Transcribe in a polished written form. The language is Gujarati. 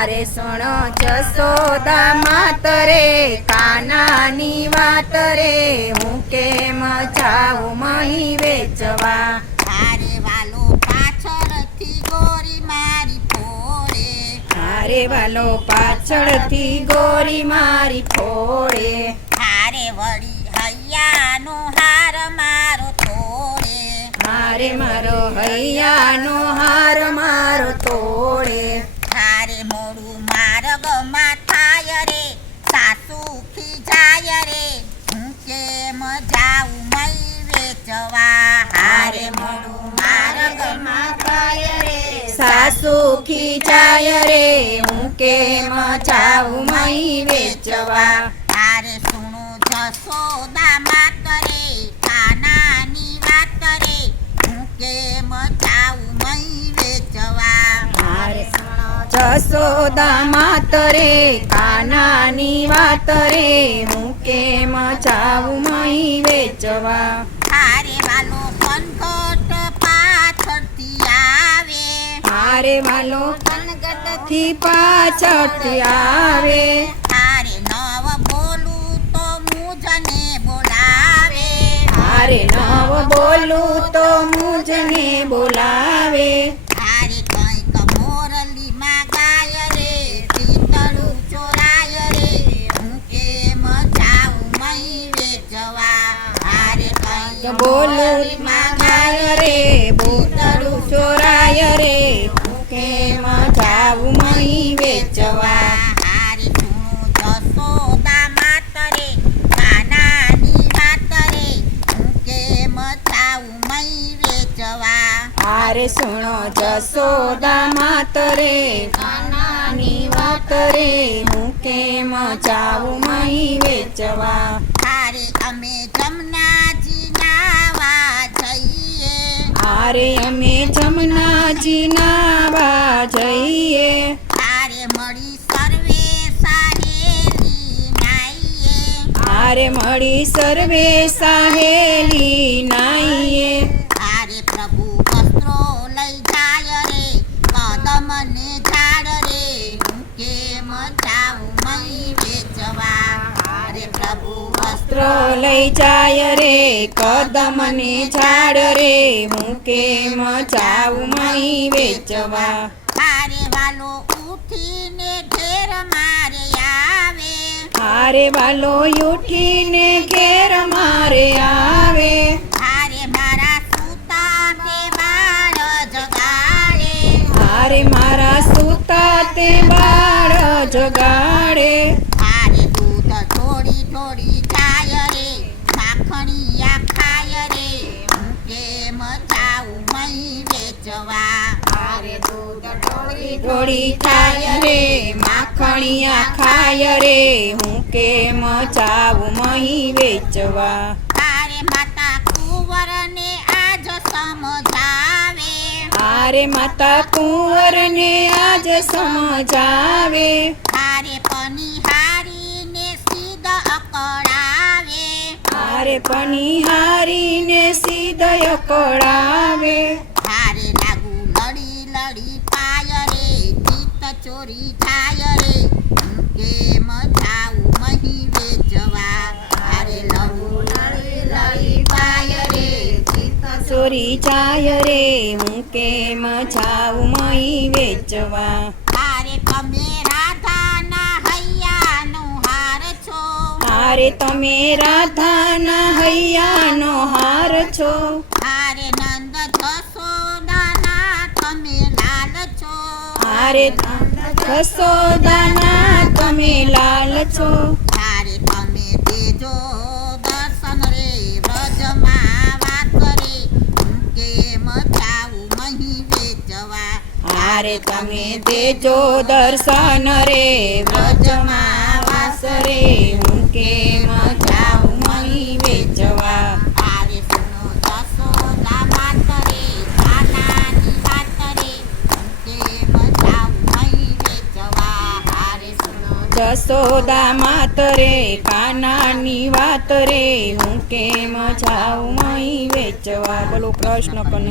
અરે સુણો જશોદા માત રે કાનાની વાત રે હું કેમ જાઉં મહી વેચવા તારે વાલો પાછળથી ગોરી મારી ફોડે તારે વાલો પાછળથી ગોરી મારી ફોડે તારે વળી હૈયાનો હાર મારો તોડે મારે મારો હૈયાનો હાર મારો તોડે તારે મોડું માર્ગમાં થાય રે સાસુ ખીજાય રે હું કેમ જાઉં મહી વેચવા હારે મોડું માર્ગમાં થાય રે સાસુ ખીજાય રે હું કેમ જાઉં મહી વેચવા તારે સુણો જશોદા માત રે કાનાની વાત રે હું કેમ જાઉં મહી વેચવા મારે જશોદા માત રે કાનાની વાત રે હું કેમ જાઉં મહી વેચવા તારે વાલો કનકટ પાછળથી આવે મારે વાલો કનકટથી પાછળથી આવે તારે નવ બોલું તો મુજને બોલાવે મારે નવ બોલું તો મુજને બોલાવે તારે કંઈક મોરલીમાં ગાય રે પિતળું ચોરાય રે હું કેમ જાઉં મહી વેચવા તારે કંઈક બોલુમાં ગાય રે બોતડું ચોરાય રે હું કેમ જાઉં મહી વેચવા હારે સુણો જશોદા માત રે કાનાની વાત રે હું કેમ જાઉં મહી વેચવા આરે સુણો જશોદા માત રે કાનાની વાત રે હું કેમ જાઉં મહી વેચવા તારે અમે જમનાજી નાવા જઈએ આરે અમે જમનાજી નાવા જઈએ તારે મળી સર્વે સાહેલી નાઈએ આરે મળી સર્વે સાહેલી નાઈએ તારે પ્રભુ વસ્ત્રો લઈ જાય રે કદમને ઝાડ રે હું કેમ જાઉં મહી વેચવા તારે પ્રભુ વસ્ત્રો લઈ જાય રે કદમને ઝાડ રે હું કેમ જાઉં મહી વેચવા તારે વાલો ઉઠીને ઘેર મારે આવે આરે વાલો ઉઠીને ઘેર મારે આવે તારે મારા સૂતા તે બાળ જગાડે આરે મારા સૂતા તે બાળ જગાડે તારે દૂધ થોડી થોડી જાય રે માખણિયા ખાય રે હું કેમ જાઉં મહી વેચવા તારે દૂધ થોડી થાય રે માખણિયા ખાય રે હું કેમ જાઉં મહી વેચવા તારે માતા કુંવરને આજ સમજાવે આરે માતા કુંવરને આજ સમજાવે તારે પનિહારીને સીધ અકળાવે આરે પનિહારીને સીધય કળાવે તારે લાગુ લડી લડી પાય રે ચિત્ત ચોરી થાય રે હું કેમ જાઉં મહી વેચવા તારે લડુ લડી લડી પાય રે ચિત્ત ચોરી જાય રે હું કેમ જાઉં મહી વેચવા તારે તમે રાધાના હૈયાનો હાર છો આરે તમે રાધાના હૈયાનો હાર છો તારે નંદ જશોદાના તમે લાલ છો આરે જશોદાના તમે લાલ છો તારે તમે દેજો દર્શન રે વ્રજમાં વાત રે હું કેમ જાઉં મહી વેચવા આરે તમે દેજો દર્શન રે વ્રજમાં વાસ રે હું કેમ જાઉં મહી વેચવા તારે સુનો જશોદા માત રે કાનાની વાત રે હું કેમ જાઉં મહી વેચવા તારે સુનો જશોદા માત રે કાનાની વાત રે હું કેમ જાઉં મહી વેચવા. બોલો કૃષ્ણ કનૈયા.